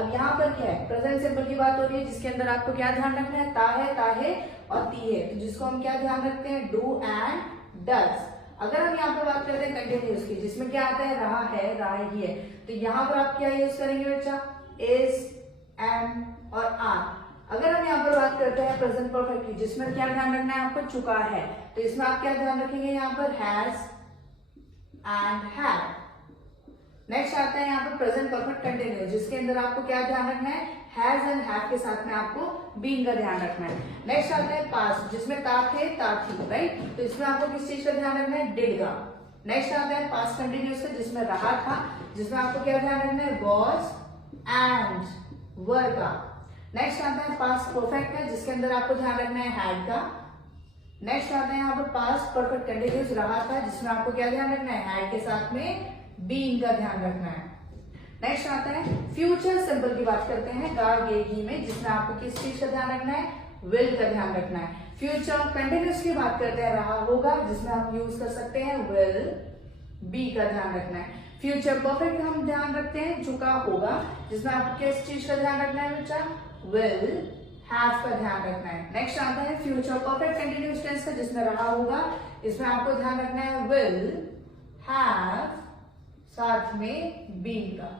अब यहाँ पर क्या है, प्रेजेंट सिंपल की बात हो रही है, जिसके अंदर आपको क्या ध्यान रखना है, ता है, ताहे और ती है, तो जिसको हम क्या ध्यान रखते हैं, डू एंड डज। अगर हम यहाँ पर बात करते हैं कंटिन्यूअस की, जिसमें क्या आता है, रहा है, रहा ही है, तो यहाँ पर आप क्या यूज करेंगे बच्चा, इज, एम और आर। अगर हम यहाँ पर बात करते हैं प्रेजेंट परफेक्ट की, जिसमें क्या ध्यान रखना है आपको, चुका है, तो इसमें आप क्या ध्यान रखेंगे, यहाँ पर हैज एंड हैव। नेक्स्ट आता है यहाँ पर प्रेजेंट परफेक्ट कंटिन्यूअस, जिसके अंदर आपको क्या ध्यान रखना है, हैज एंड हैव के साथ में आपको बीइंग का ध्यान रखना है। नेक्स्ट आता है पास्ट, जिसमें ता थे, ता थी, राइट, तो इसमें आपको किस चीज का ध्यान रखना है, डिड का। नेक्स्ट आता है पास्ट कंटिन्यूअस का, जिसमें रहा था, जिसमें आपको क्या ध्यान रखना है, वॉज एंड वर का। नेक्स्ट आता है पास्ट परफेक्ट का, जिसके अंदर आपको ध्यान रखना है, हैड का। नेक्स्ट आता है यहाँ पर पास्ट परफेक्ट कंटिन्यूअस, रहा था, जिसमें आपको क्या ध्यान रखना है, हैड के साथ में बीइंग का ध्यान रखना है। नेक्स्ट आता है फ्यूचर सिंपल की बात करते हैं, गा, गे, गी में, जिसमें आपको किस चीज का ध्यान रखना है, विल का ध्यान रखना है। फ्यूचर कंटिन्यूअस की बात करते हैं, रहा होगा, जिसमें आप यूज कर सकते हैं विल, बी का ध्यान रखना है। फ्यूचर परफेक्ट हम ध्यान रखते हैं, चुका होगा, जिसमें आपको किस चीज का ध्यान रखना है बच्चा, विल हैव का ध्यान रखना है। नेक्स्ट आता है फ्यूचर परफेक्ट कंटिन्यूअस टेंस का, जिसमें रहा होगा, इसमें आपको ध्यान रखना है विल हैव साथ में बीइंग का।